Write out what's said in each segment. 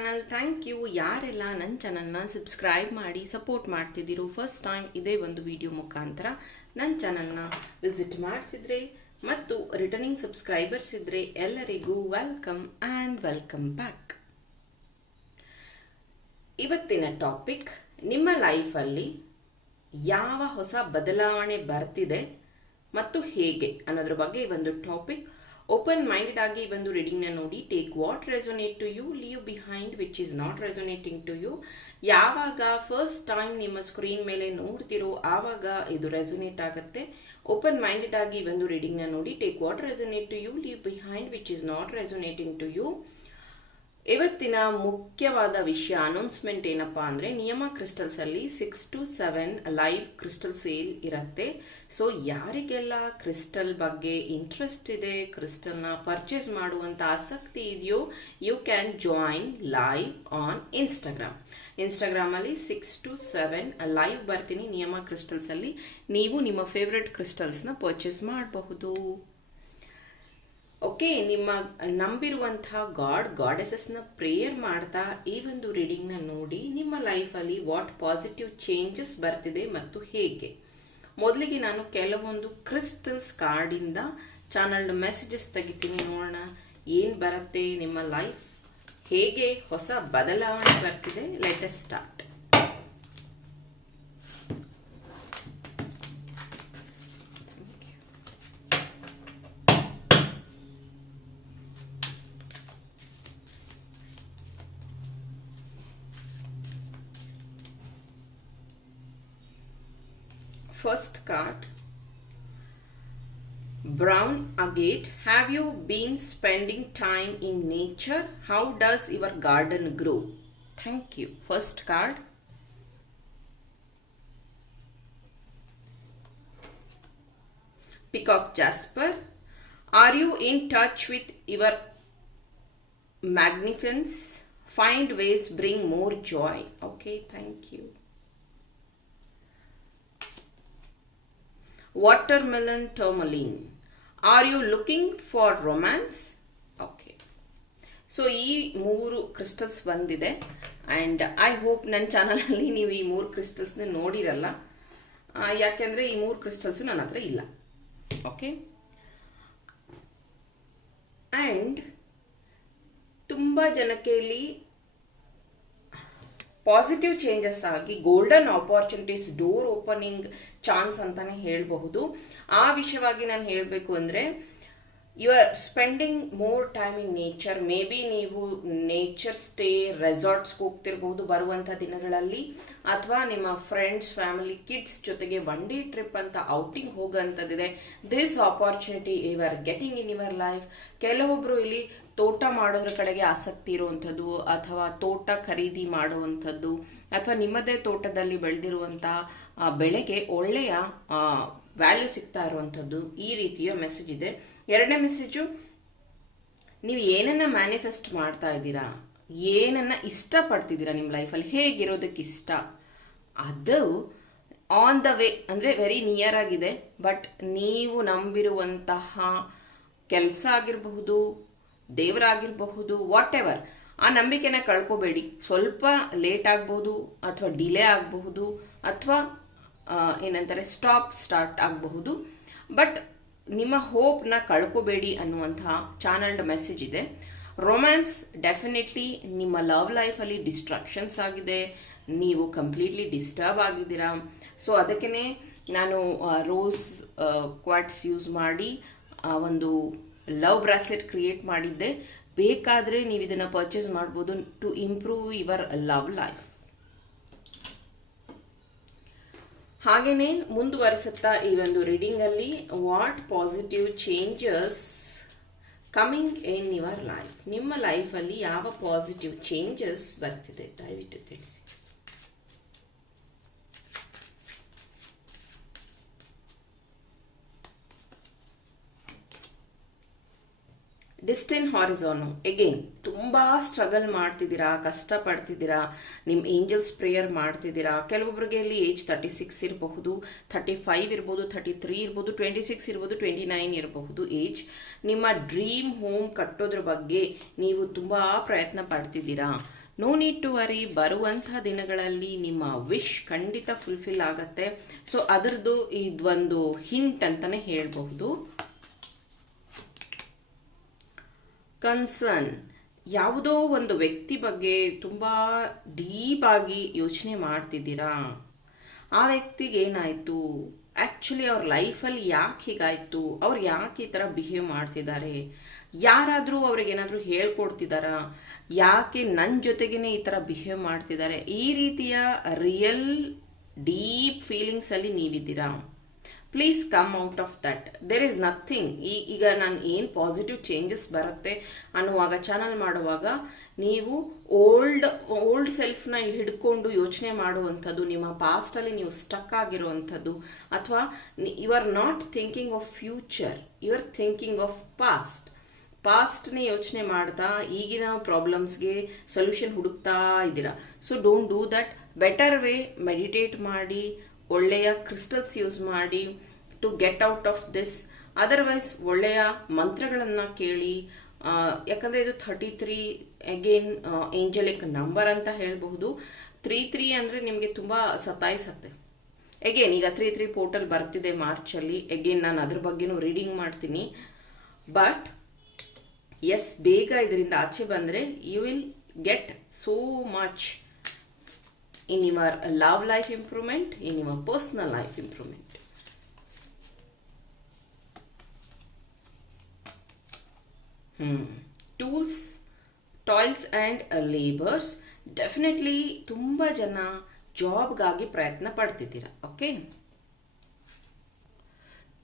Channel thank you ಯಾರೆಲ್ಲ ನನ್ನ ಚಾನಲ್ನ ಸಬ್ಸ್ಕ್ರೈಬ್ ಮಾಡಿ ಸಪೋರ್ಟ್ ಮಾಡ್ತಿದ್ದೀರೋ ಫಸ್ಟ್ ಟೈಮ್ ಇದೇ ಒಂದು ವಿಡಿಯೋ ಮುಖಾಂತರ ನನ್ನ ಚಾನಲ್ನ ವಿಸಿಟ್ ಮಾಡ್ತಿದ್ರೆ ಮತ್ತು ರಿಟರ್ನಿಂಗ್ ಸಬ್ಸ್ಕ್ರೈಬರ್ಸ್ ಇದ್ದರೆ ಎಲ್ಲರಿಗೂ ವೆಲ್ಕಮ್ ಆ್ಯಂಡ್ ವೆಲ್ಕಮ್ ಬ್ಯಾಕ್ ಇವತ್ತಿನ ಟಾಪಿಕ್ ನಿಮ್ಮ ಲೈಫಲ್ಲಿ ಯಾವ ಹೊಸ ಬದಲಾವಣೆ ಬರ್ತಿದೆ ಮತ್ತು ಹೇಗೆ ಅನ್ನೋದ್ರ ಬಗ್ಗೆ ಒಂದು ಟಾಪಿಕ್ ಓಪನ್ ಮೈಂಡ್ ಆಗಿ ಈ ಒಂದು ರೀಡಿಂಗ್ನ ನೋಡಿ take what resonate to you leave behind which is not resonating to you ಯಾವಾಗ ಫಸ್ಟ್ ಟೈಮ್ ನಿಮ್ಮ ಸ್ಕ್ರೀನ್ ಮೇಲೆ ನೋಡ್ತಿರೋ, ಆವಾಗ ಇದು ರೆಸೊನೇಟ್ ಆಗುತ್ತೆ. ಓಪನ್ ಮೈಂಡೆಡ್ ಆಗಿ ಈ ಒಂದು ರೀಡಿಂಗ್ನ ನೋಡಿ take what resonate to you leave behind which is not resonating to you ಇವತ್ತಿನ ಮುಖ್ಯವಾದ ವಿಷಯ ಅನೌನ್ಸ್ಮೆಂಟ್ ಏನಪ್ಪಾ ಅಂದರೆ ನಿಯಮ ಕ್ರಿಸ್ಟಲ್ಸ್ ಅಲ್ಲಿ six to seven live crystal sale ಇರುತ್ತೆ. ಸೊ ಯಾರಿಗೆಲ್ಲ ಕ್ರಿಸ್ಟಲ್ ಬಗ್ಗೆ ಇಂಟ್ರೆಸ್ಟ್ ಇದೆ ಕ್ರಿಸ್ಟಲ್ನ ಪರ್ಚೇಸ್ ಮಾಡುವಂಥ ಆಸಕ್ತಿ ಇದೆಯೋ you can join live on Instagram ಅಲ್ಲಿ ಸಿಕ್ಸ್ ಟು ಸೆವೆನ್ ಲೈವ್ ಬರ್ತೀನಿ ನಿಯಮ ಕ್ರಿಸ್ಟಲ್ಸ್ ಅಲ್ಲಿ. ನೀವು ನಿಮ್ಮ ಫೇವ್ರೆಟ್ ಕ್ರಿಸ್ಟಲ್ಸ್ನ ಪರ್ಚೇಸ್ ಮಾಡಬಹುದು. ಓಕೆ, ನಿಮ್ಮ ನಂಬಿರುವಂತಹ ಗಾಡ್, ಗಾಡೆಸಸ್ನ ಪ್ರೇಯರ್ ಮಾಡ್ತಾ ಈ ಒಂದು ರೀಡಿಂಗ್ನ ನೋಡಿ ನಿಮ್ಮ ಲೈಫಲ್ಲಿ ವಾಟ್ ಪಾಸಿಟಿವ್ ಚೇಂಜಸ್ ಬರ್ತಿದೆ ಮತ್ತು ಹೇಗೆ? ಮೊದಲಿಗೆ ನಾನು ಕೆಲವೊಂದು ಕ್ರಿಸ್ಟಲ್ಸ್ ಕಾರ್ಡಿಂದ ಚಾನಲ್ ಮೆಸೇಜಸ್ ತೆಗಿತೀನಿ ನೋಡೋಣ. ಏನು ಬರುತ್ತೆ ನಿಮ್ಮ ಲೈಫ್? ಹೇಗೆ ಹೊಸ ಬದಲಾವಣೆ ಬರ್ತಿದೆ? Latest start First card Brown agate. Have you been spending time in nature? How does your garden grow? Thank you. First card. Peacock Jasper. Are you in touch with your magnificence? Find ways bring more joy. Okay, thank you. Watermelon tourmaline. Are you looking for romance okay so ಈ ಮೂರು crystals ಬಂದಿದೆ. And I hope ನನ್ನ ಚಾನಲಲ್ಲಿ ನೀವು ಈ ಮೂರು ಕ್ರಿಸ್ಟಲ್ಸ್ನ ನೋಡಿರಲ್ಲ. ಯಾಕೆಂದರೆ ಈ ಮೂರು ಕ್ರಿಸ್ಟಲ್ಸು ನನ್ನ ಹತ್ರ ಇಲ್ಲ. ಓಕೆ ಆ್ಯಂಡ್ ತುಂಬ ಜನಕ್ಕೆ ಇಲ್ಲಿ ಪಾಸಿಟಿವ್ ಚೇಂಜಸ್ ಆಗಿ golden opportunities door opening chance ಅಂತಾನೆ ಹೇಳಬಹುದು. ಆ ವಿಷಯವಾಗಿ ನಾನು ಹೇಳಬೇಕು ಅಂದರೆ you are spending more time in nature maybe ನೀವು ನೇಚರ್ ಸ್ಟೇ ರೆಸಾರ್ಟ್ಸ್ ಹೋಗ್ತಿರ್ಬಹುದು ಬರುವಂಥ ದಿನಗಳಲ್ಲಿ. ಅಥವಾ ನಿಮ್ಮ ಫ್ರೆಂಡ್ಸ್ ಫ್ಯಾಮಿಲಿ ಕಿಡ್ಸ್ ಜೊತೆಗೆ ಒನ್ ಡೇ ಟ್ರಿಪ್ ಅಂತ outing ಹೋಗೋಂಥದ್ದಿದೆ. This opportunity you are getting in your life ಕೆಲವೊಬ್ರು ಇಲ್ಲಿ ತೋಟ ಮಾಡೋದ್ರ ಕಡೆಗೆ ಆಸಕ್ತಿ ಇರುವಂಥದ್ದು, ಅಥವಾ ತೋಟ ಖರೀದಿ ಮಾಡುವಂಥದ್ದು, ಅಥವಾ ನಿಮ್ಮದೇ ತೋಟದಲ್ಲಿ ಬೆಳೆದಿರುವಂಥ ಬೆಳೆಗೆ ಒಳ್ಳೆಯ ವ್ಯಾಲ್ಯೂ ಸಿಗ್ತಾ ಇರುವಂಥದ್ದು ಈ ರೀತಿಯ ಮೆಸೇಜ್ ಇದೆ. ಎರಡನೇ ಮೆಸೇಜು ನೀವು ಏನನ್ನ ಮ್ಯಾನಿಫೆಸ್ಟ್ ಮಾಡ್ತಾ ಇದ್ದೀರಾ, ಏನನ್ನ ಇಷ್ಟಪಡ್ತಿದ್ದೀರಾ ನಿಮ್ಮ ಲೈಫಲ್ಲಿ ಹೇಗಿರೋದಕ್ಕೆ ಇಷ್ಟ? ಅದು ಆನ್ ದ ವೇ ಅಂದರೆ ವೆರಿ ನಿಯರ್ ಆಗಿದೆ ಬಟ್ ನೀವು ನಂಬಿರುವಂತಹ ಕೆಲಸ ಆಗಿರಬಹುದು, ದೇವರಾಗಿರಬಹುದು ವಾಟ್ ಎವರ್ ಆ ನಂಬಿಕೆನ ಕಳ್ಕೋಬೇಡಿ. ಸ್ವಲ್ಪ ಲೇಟ್ ಆಗಬಹುದು, ಅಥವಾ ಡಿಲೇ ಆಗಬಹುದು, ಅಥವಾ ಏನಂತಾರೆ ಸ್ಟಾಪ್ ಸ್ಟಾರ್ಟ್ ಆಗಬಹುದು. ಬಟ್ ನಿಮ್ಮ ಹೋಪ್ನ ಕಳ್ಕೋಬೇಡಿ ಅನ್ನುವಂತಹ ಚಾನಲ್ಡ್ ಮೆಸೇಜ್ ಇದೆ. ರೊಮ್ಯಾನ್ಸ್ ಡೆಫಿನೆಟ್ಲಿ ನಿಮ್ಮ ಲವ್ ಲೈಫಲ್ಲಿ ಡಿಸ್ಟ್ರಾಕ್ಷನ್ಸ್ ಆಗಿದೆ. ನೀವು ಕಂಪ್ಲೀಟ್ಲಿ ಡಿಸ್ಟರ್ಬ್ ಆಗಿದ್ದೀರಾ. ಸೊ ಅದಕ್ಕೇ ನಾನು ರೋಸ್ ಕ್ವಾಟ್ಸ್ ಯೂಸ್ ಮಾಡಿ ಒಂದು ಲವ್ ಬ್ರಾಸ್ಲೆಟ್ ಕ್ರಿಯೇಟ್ ಮಾಡಿದ್ದೆ. ಬೇಕಾದರೆ ನೀವು ಇದನ್ನು ಪರ್ಚೇಸ್ ಮಾಡ್ಬೋದು to improve your love life ಹಾಗೆಯೇ ಮುಂದುವರಿಸುತ್ತಾ ಈ ಒಂದು ರೀಡಿಂಗಲ್ಲಿ what positive changes coming in your life ನಿಮ್ಮ ಲೈಫಲ್ಲಿ ಯಾವ ಪಾಸಿಟಿವ್ ಚೇಂಜಸ್ ಬರ್ತಿದೆ? ದಯವಿಟ್ಟು ತಿಳಿಸಿ. ಡಿಸ್ಟೆನ್ ಹಾರಿಝೋನು ಎಗೇನ್ ತುಂಬ ಸ್ಟ್ರಗಲ್ ಮಾಡ್ತಿದ್ದೀರಾ, ಕಷ್ಟಪಡ್ತಿದ್ದೀರಾ ನಿಮ್ಮ ಏಂಜಲ್ಸ್ ಪ್ರೇಯರ್ ಮಾಡ್ತಿದ್ದೀರಾ? ಕೆಲವೊಬ್ಬರಿಗೆ ಇಲ್ಲಿ ಏಜ್ ತರ್ಟಿ ಸಿಕ್ಸ್ ಇರಬಹುದು ಥರ್ಟಿ ಫೈವ್ ಇರ್ಬೋದು ಥರ್ಟಿ ತ್ರೀ ಇರ್ಬೋದು ಟ್ವೆಂಟಿ ಸಿಕ್ಸ್ ಇರ್ಬೋದು ಟ್ವೆಂಟಿ ನೈನ್ ಇರಬಹುದು. ಏಜ್ ನಿಮ್ಮ ಡ್ರೀಮ್ ಹೋಮ್ ಕಟ್ಟೋದ್ರ ಬಗ್ಗೆ ನೀವು ತುಂಬ ಪ್ರಯತ್ನ ಪಡ್ತಿದ್ದೀರಾ? ನೋ ನೀಡ್ ಟು ವರಿ ಬರುವಂಥ ದಿನಗಳಲ್ಲಿ ನಿಮ್ಮ ವಿಶ್ ಖಂಡಿತ ಫುಲ್ಫಿಲ್ ಆಗತ್ತೆ. ಸೊ ಅದರದ್ದು ಇದೊಂದು ಹಿಂಟ್ ಅಂತಲೇ ಹೇಳಬಹುದು. ಕನ್ಸರ್ನ್. ಯಾವುದೋ ಒಂದು ವ್ಯಕ್ತಿ ಬಗ್ಗೆ ತುಂಬ ಡೀಪ್ ಆಗಿ ಯೋಚನೆ ಮಾಡ್ತಿದ್ದೀರಾ? ಆ ವ್ಯಕ್ತಿಗೆ ಏನಾಯಿತು? ಆ್ಯಕ್ಚುಲಿ ಅವ್ರ ಲೈಫಲ್ಲಿ ಯಾಕೆ ಹೀಗಾಯಿತು? ಅವ್ರು ಯಾಕೆ ಈ ಥರ ಬಿಹೇವ್ ಮಾಡ್ತಿದ್ದಾರೆ? ಯಾರಾದರೂ ಅವ್ರಿಗೇನಾದರೂ ಹೇಳ್ಕೊಡ್ತಿದ್ದಾರಾ? ಯಾಕೆ ನನ್ನ ಜೊತೆಗೇ ಈ ಥರ ಬಿಹೇವ್ ಮಾಡ್ತಿದ್ದಾರೆ? ಈ ರೀತಿಯ ರಿಯಲ್ ಡೀಪ್ ಫೀಲಿಂಗ್ಸಲ್ಲಿ ನೀವಿದ್ದೀರಾ? Please come out of that there is nothing ಈ, ಈಗ ನಾನು ಏನು ಪಾಸಿಟಿವ್ ಚೇಂಜಸ್ ಬರುತ್ತೆ ಅನ್ನುವಾಗ ಚಾನಲ್ ಮಾಡುವಾಗ, ನೀವು ಓಲ್ಡ್ ಓಲ್ಡ್ ಸೆಲ್ಫ್ನ ಹಿಡ್ಕೊಂಡು ಯೋಚನೆ ಮಾಡುವಂಥದ್ದು, ನಿಮ್ಮ ಪಾಸ್ಟಲ್ಲಿ ನೀವು ಸ್ಟಕ್ ಆಗಿರುವಂಥದ್ದು, ಅಥವಾ you are not thinking of future you are thinking of past ಪಾಸ್ಟ್ನೇ ಯೋಚನೆ ಮಾಡ್ತಾ, ಈಗಿನ ಪ್ರಾಬ್ಲಮ್ಸ್ಗೆ ಸೊಲ್ಯೂಷನ್ ಹುಡುಕ್ತಾ ಇದ್ದೀರಾ. So don't do that better way meditate ಮಾಡಿ ಒಳ್ಳೆಯ ಕ್ರಿಸ್ಟಲ್ಸ್ ಯೂಸ್ ಮಾಡಿ to get out of this. Otherwise ಒಳ್ಳೆಯ ಮಂತ್ರಗಳನ್ನು ಕೇಳಿ ಯಾಕಂದರೆ ಇದು thirty three again angelic number ಅಂತ ಹೇಳಬಹುದು. ತ್ರೀ ತ್ರೀ ಅಂದರೆ ನಿಮಗೆ ತುಂಬ ಸತಾಯಿಸತ್ತೆ. ಎಗೇನ್ ಈಗ ತ್ರೀ ತ್ರೀ ಪೋರ್ಟಲ್ ಬರ್ತಿದೆ ಮಾರ್ಚಲ್ಲಿ. ಎಗೇನ್ ನಾನು ಅದ್ರ ಬಗ್ಗೆನೂ ರೀಡಿಂಗ್ ಮಾಡ್ತೀನಿ. ಬಟ್ ಎಸ್ ಬೇಗ ಇದರಿಂದ ಆಚೆ ಬಂದರೆ you will get so much in your love life improvement, in your personal life improvement. Hmm. Tools, toils and labors. Definitely ತುಂಬ ಜನ ಜಾಬ್ಗಾಗಿ ಪ್ರಯತ್ನ ಪಡ್ತಿದ್ದೀರ ಓಕೆ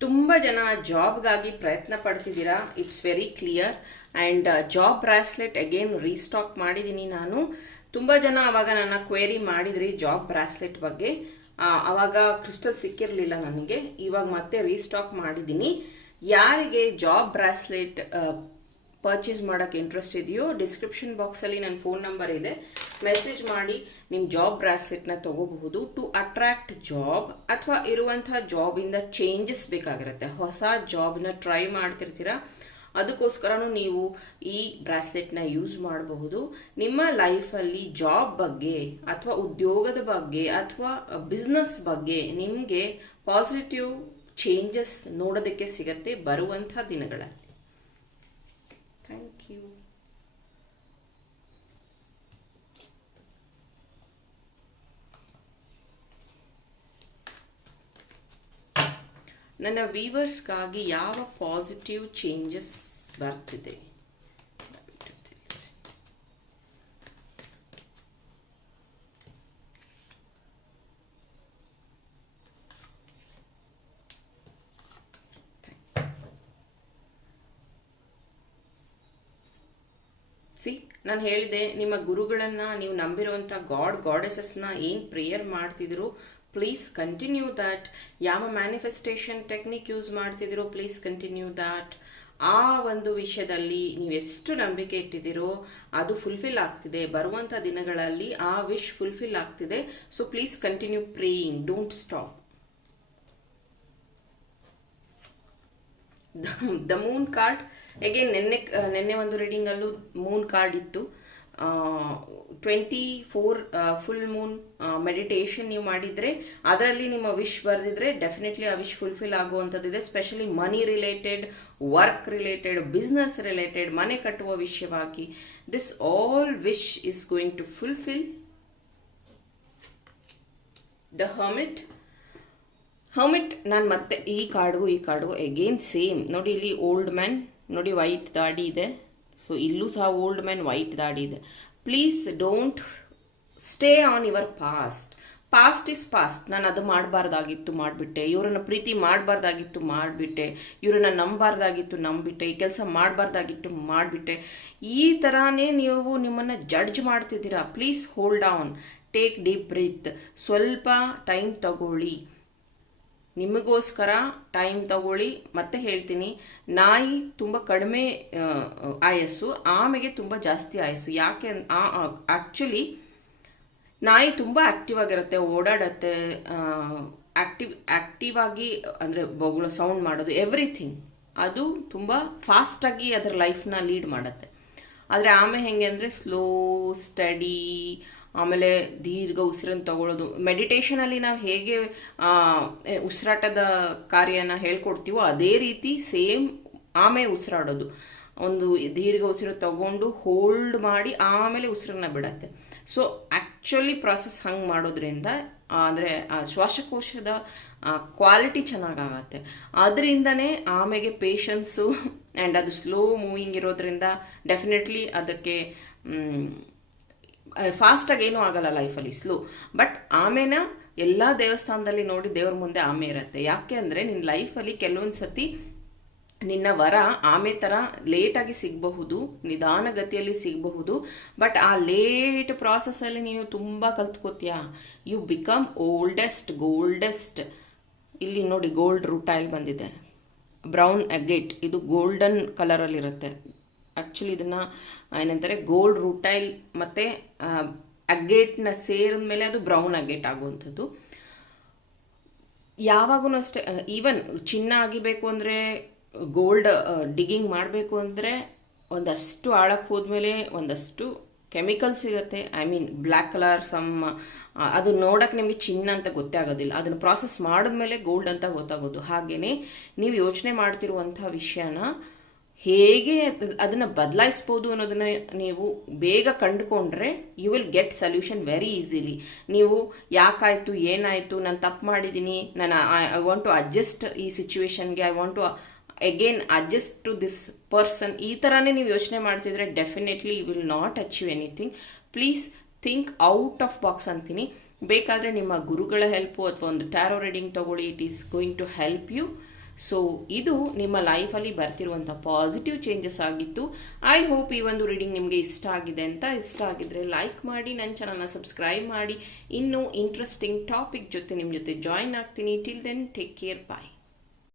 ತುಂಬ ಜನ ಜಾಬ್ಗಾಗಿ ಪ್ರಯತ್ನ ಪಡ್ತಿದ್ದೀರಾ it's very clear and job bracelet again restock ಮಾಡಿದ್ದೀನಿ ನಾನು ತುಂಬ ಜನ ಅವಾಗ ನನ್ನ ಕ್ವೇರಿ ಮಾಡಿದ್ರಿ ಜಾಬ್ ಬ್ರಾಸ್ಲೆಟ್ ಬಗ್ಗೆ. ಅವಾಗ ಕ್ರಿಸ್ಟಲ್ ಸಿಕ್ಕಿರಲಿಲ್ಲ ನನಗೆ. ಇವಾಗ ಮತ್ತೆ ರೀಸ್ಟಾಕ್ ಮಾಡಿದ್ದೀನಿ. ಯಾರಿಗೆ ಜಾಬ್ ಬ್ರಾಸ್ಲೆಟ್ ಪರ್ಚೇಸ್ ಮಾಡೋಕ್ಕೆ ಇಂಟ್ರೆಸ್ಟ್ ಇದೆಯೋ ಡಿಸ್ಕ್ರಿಪ್ಷನ್ ಬಾಕ್ಸಲ್ಲಿ ನನ್ನ ಫೋನ್ ನಂಬರ್ ಇದೆ. ಮೆಸೇಜ್ ಮಾಡಿ ನಿಮ್ಮ ಜಾಬ್ ಬ್ರಾಸ್ಲೆಟ್ನ ತಗೋಬಹುದು. ಟು ಅಟ್ರಾಕ್ಟ್ ಜಾಬ್ ಅಥವಾ ಇರುವಂಥ ಜಾಬಿಂದ ಚೇಂಜಸ್ ಬೇಕಾಗಿರುತ್ತೆ. ಹೊಸ ಜಾಬ್ನ ಟ್ರೈ ಮಾಡ್ತಿರ್ತೀರಾ? ಅದಕ್ಕೋಸ್ಕರನೂ ನೀವು ಈ ಬ್ರಾಸ್ಲೆಟ್ನ ಯೂಸ್ ಮಾಡಬಹುದು. ನಿಮ್ಮ ಲೈಫಲ್ಲಿ ಜಾಬ್ ಬಗ್ಗೆ ಅಥವಾ ಉದ್ಯೋಗದ ಬಗ್ಗೆ ಅಥವಾ ಬಿಸ್ನೆಸ್ ಬಗ್ಗೆ ನಿಮಗೆ ಪಾಸಿಟಿವ್ ಚೇಂಜಸ್ ನೋಡೋದಕ್ಕೆ ಸಿಗತ್ತೆ ಬರುವಂಥ ದಿನಗಳಲ್ಲಿ. Thank you. ನನ್ನ ವೀವರ್ಸ್ಗಾಗಿ ಯಾವ ಪಾಸಿಟಿವ್ ಚೇಂಜಸ್ ಬರ್ತಿದೆ? ಸಿ ನಾನು ಹೇಳಿದೆ, ನಿಮ್ಮ ಗುರುಗಳನ್ನು ನೀವು ನಂಬಿರುವಂಥ ಗಾಡ್ ಗಾಡೆಸಸ್ನ ಏನು ಪ್ರೇಯರ್ ಮಾಡ್ತಿದ್ರು ಪ್ಲೀಸ್ ಕಂಟಿನ್ಯೂ ದ್ಯಾಟ್ ಯಾವ ಮ್ಯಾನಿಫೆಸ್ಟೇಷನ್ ಟೆಕ್ನಿಕ್ ಯೂಸ್ ಮಾಡ್ತಿದ್ದೀರೋ ಪ್ಲೀಸ್ ಕಂಟಿನ್ಯೂ ದ್ಯಾಟ್ ಆ ಒಂದು ವಿಷಯದಲ್ಲಿ ನೀವು ಎಷ್ಟು ನಂಬಿಕೆ ಇಟ್ಟಿದ್ದೀರೋ, ಅದು ಫುಲ್ಫಿಲ್ ಆಗ್ತಿದೆ. ಬರುವಂಥ ದಿನಗಳಲ್ಲಿ ಆ ವಿಶ್ ಫುಲ್ಫಿಲ್ ಆಗ್ತಿದೆ. So please continue praying don't stop the moon card ಹೇಗೆ ನಿನ್ನೆ ನಿನ್ನೆ ಒಂದು ರೀಡಿಂಗಲ್ಲೂ ಮೂನ್ ಕಾರ್ಡ್ ಇತ್ತು. Twenty four full moon meditation ನೀವು ಮಾಡಿದರೆ ಅದರಲ್ಲಿ ನಿಮ್ಮ ವಿಶ್ ಬರೆದಿದ್ರೆ ಡೆಫಿನೆಟ್ಲಿ ಆ wish fulfil ಆಗುವಂಥದ್ದಿದೆ. Specially money related work related business related ಮನೆ ಕಟ್ಟುವ ವಿಷಯವಾಗಿ this all wish is going to fulfil the hermit hermit ನಾನು ಮತ್ತೆ ಈ ಕಾರ್ಡ್ಗೂ ಈ ಕಾರ್ಡ್ಗೂ ಅಗೇನ್ ಸೇಮ್ ನೋಡಿ ಇಲ್ಲಿ ಓಲ್ಡ್ ಮ್ಯಾನ್ ನೋಡಿ ವೈಟ್ ದಾಡಿ ಇದೆ. ಸೊ ಇಲ್ಲೂ ಸಹ ಓಲ್ಡ್ ಮ್ಯಾನ್ ವೈಟ್ ದಾಡಿ ಇದೆ please don't stay on your past past is past ನಾನು ಅದು ಮಾಡಬಾರ್ದಾಗಿತ್ತು ಮಾಡಿಬಿಟ್ಟೆ ಇವರನ್ನ ಪ್ರೀತಿ ಮಾಡಬಾರ್ದಾಗಿತ್ತು ಮಾಡಿಬಿಟ್ಟೆ ಇವರನ್ನ ನಂಬಾರ್ದಾಗಿತ್ತು ನಂಬಿಟ್ಟೆ ಈ ಕೆಲಸ ಮಾಡಬಾರ್ದಾಗಿತ್ತು ಮಾಡಿಬಿಟ್ಟೆ ಈ ಥರನೇ ನೀವು ನಿಮ್ಮನ್ನು ಜಡ್ಜ್ ಮಾಡ್ತಿದ್ದೀರಾ please hold on take deep breath ಸ್ವಲ್ಪ ಟೈಮ್ ತಗೊಳ್ಳಿ ನಿಮಗೋಸ್ಕರ ಟೈಮ್ ತಗೊಳ್ಳಿ, ಮತ್ತೆ ಹೇಳ್ತೀನಿ. ನಾಯಿ ತುಂಬ ಕಡಿಮೆ ಆಯಸ್ಸು, ಆಮೆಗೆ ತುಂಬ ಜಾಸ್ತಿ ಆಯಸ್ಸು. ಯಾಕೆ ಆ್ಯಕ್ಚುಲಿ ನಾಯಿ ತುಂಬ ಆಕ್ಟಿವ್ ಆಗಿರುತ್ತೆ, ಓಡಾಡತ್ತೆ ಆಕ್ಟಿವ್ ಆಕ್ಟಿವ್ ಆಗಿ, ಅಂದರೆ ಬೊಗಳು ಸೌಂಡ್ ಮಾಡೋದು ಎವ್ರಿಥಿಂಗ್ ಅದು ತುಂಬ ಫಾಸ್ಟಾಗಿ ಅದರ ಲೈಫ್ನ ಲೀಡ್ ಮಾಡುತ್ತೆ. ಆದರೆ ಆಮೆ ಹೆಂಗೆ ಅಂದರೆ ಸ್ಲೋ ಸ್ಟಡಿ ಆಮೇಲೆ ದೀರ್ಘ ಉಸಿರನ್ನು ತಗೊಳ್ಳೋದು. ಮೆಡಿಟೇಷನಲ್ಲಿ ನಾವು ಹೇಗೆ ಉಸಿರಾಟದ ಕಾರ್ಯನ ಹೇಳ್ಕೊಡ್ತೀವೋ ಅದೇ ರೀತಿ ಸೇಮ್ ಆಮೇಲೆ ಉಸಿರಾಡೋದು. ಒಂದು ದೀರ್ಘ ಉಸಿರು ತಗೊಂಡು ಹೋಲ್ಡ್ ಮಾಡಿ ಆಮೇಲೆ ಉಸಿರನ್ನ ಬಿಡತ್ತೆ. ಸೊ ಆ್ಯಕ್ಚುಲಿ ಪ್ರಾಸೆಸ್ ಹಂಗೆ ಮಾಡೋದ್ರಿಂದ ಅಂದರೆ ಶ್ವಾಸಕೋಶದ ಕ್ವಾಲಿಟಿ ಚೆನ್ನಾಗಾಗತ್ತೆ. ಅದರಿಂದನೇ ಆಮೇಲೆ ಪೇಷನ್ಸು ಆ್ಯಂಡ್ ಅದು ಸ್ಲೋ ಮೂವಿಂಗ್ ಇರೋದ್ರಿಂದ ಡೆಫಿನೆಟ್ಲಿ ಅದಕ್ಕೆ ಫಾಸ್ಟಾಗಿ ಏನೂ ಆಗಲ್ಲ ಲೈಫಲ್ಲಿ ಸ್ಲೋ ಬಟ್ ಆಮೇನ ಎಲ್ಲ ದೇವಸ್ಥಾನದಲ್ಲಿ ನೋಡಿ ದೇವ್ರ ಮುಂದೆ ಆಮೆ ಇರುತ್ತೆ. ಯಾಕೆ ಅಂದರೆ ನಿನ್ನ ಲೈಫಲ್ಲಿ ಕೆಲವೊಂದು ಸತಿ ನಿನ್ನ ವರ ಆಮೆ ಥರ ಲೇಟಾಗಿ ಸಿಗಬಹುದು, ನಿಧಾನಗತಿಯಲ್ಲಿ ಸಿಗಬಹುದು ಬಟ್ ಆ ಲೇಟ್ ಪ್ರಾಸೆಸ್ಸಲ್ಲಿ ನೀನು ತುಂಬ ಕಲ್ತ್ಕೋತೀಯಾ? ಯು ಬಿಕಮ್ ಓಲ್ಡೆಸ್ಟ್ ಗೋಲ್ಡೆಸ್ಟ್ ಇಲ್ಲಿ ನೋಡಿ ಗೋಲ್ಡ್ ರೂಟೈಲ್ ಬಂದಿದೆ. ಬ್ರೌನ್ ಅಗೇಟ್ ಇದು ಗೋಲ್ಡನ್ ಕಲರಲ್ಲಿರುತ್ತೆ ಆ್ಯಕ್ಚುಲಿ ಇದನ್ನು ಏನಂತಾರೆ ಗೋಲ್ಡ್ ರೂಟೈಲ್ ಮತ್ತು ನ ಸೇರಿದ ಮೇಲೆ ಅದು ಬ್ರೌನ್ ಅಗ್ಗೇಟ್ ಆಗುವಂಥದ್ದು. ಯಾವಾಗೂ ಅಷ್ಟೇ ಈವನ್ ಚಿನ್ನ ಆಗಿಬೇಕು ಅಂದರೆ ಗೋಲ್ಡ್ ಡಿಗ್ಗಿಂಗ್ ಮಾಡಬೇಕು ಅಂದರೆ, ಒಂದಷ್ಟು ಆಳಕ್ಕೆ ಹೋದ್ಮೇಲೆ ಒಂದಷ್ಟು ಕೆಮಿಕಲ್ ಸಿಗುತ್ತೆ. I mean black colour some ಅದು ನೋಡೋಕೆ ನಿಮಗೆ ಚಿನ್ನ ಅಂತ ಗೊತ್ತೇ ಆಗೋದಿಲ್ಲ. ಅದನ್ನು ಪ್ರಾಸೆಸ್ ಮಾಡಿದ್ಮೇಲೆ ಗೋಲ್ಡ್ ಅಂತ ಗೊತ್ತಾಗೋದು. ಹಾಗೆಯೇ ನೀವು ಯೋಚನೆ ಮಾಡ್ತಿರುವಂಥ ವಿಷಯನ ಹೇಗೆ ಅದನ್ನು ಬದಲಾಯಿಸ್ಬೋದು ಅನ್ನೋದನ್ನ ನೀವು ಬೇಗ ಕಂಡುಕೊಂಡ್ರೆ you will get solution very easily ನೀವು ಯಾಕಾಯಿತು, ಏನಾಯಿತು, ನಾನು ತಪ್ಪು ಮಾಡಿದ್ದೀನಿ ನಾನು ಐ ವಾಂಟ್ ಟು ಅಡ್ಜಸ್ಟ್ ಈ ಸಿಚುವೇಶನ್ಗೆ I want to again adjust to this person ಈ ಥರನೇ ನೀವು ಯೋಚನೆ ಮಾಡ್ತಿದ್ರೆ definitely you will not achieve anything please think out of box ಅಂತೀನಿ. ಬೇಕಾದರೆ ನಿಮ್ಮ ಗುರುಗಳ ಹೆಲ್ಪು ಅಥವಾ ಒಂದು ಟ್ಯಾರೋ ರೀಡಿಂಗ್ ತಗೊಳ್ಳಿ it is going to help you so ಇದು ನಿಮ್ಮ ಲೈಫಲ್ಲಿ ಬರ್ತಿರುವಂಥ ಪಾಸಿಟಿವ್ ಚೇಂಜಸ್ ಆಗಿತ್ತು. ಐ ಹೋಪ್ ಈ ಒಂದು ರೀಡಿಂಗ್ ನಿಮಗೆ ಇಷ್ಟ ಆಗಿದೆ ಅಂತ ಇಷ್ಟ ಆಗಿದ್ರೆ ಲೈಕ್ ಮಾಡಿ ನನ್ನ ಚಾನಲ್ನ ಸಬ್ಸ್ಕ್ರೈಬ್ ಮಾಡಿ. ಇನ್ನೂ ಇಂಟ್ರೆಸ್ಟಿಂಗ್ ಟಾಪಿಕ್ ಜೊತೆ ನಿಮ್ಮ ಜೊತೆ ಜಾಯಿನ್ ಆಗ್ತೀನಿ. Till then take care bye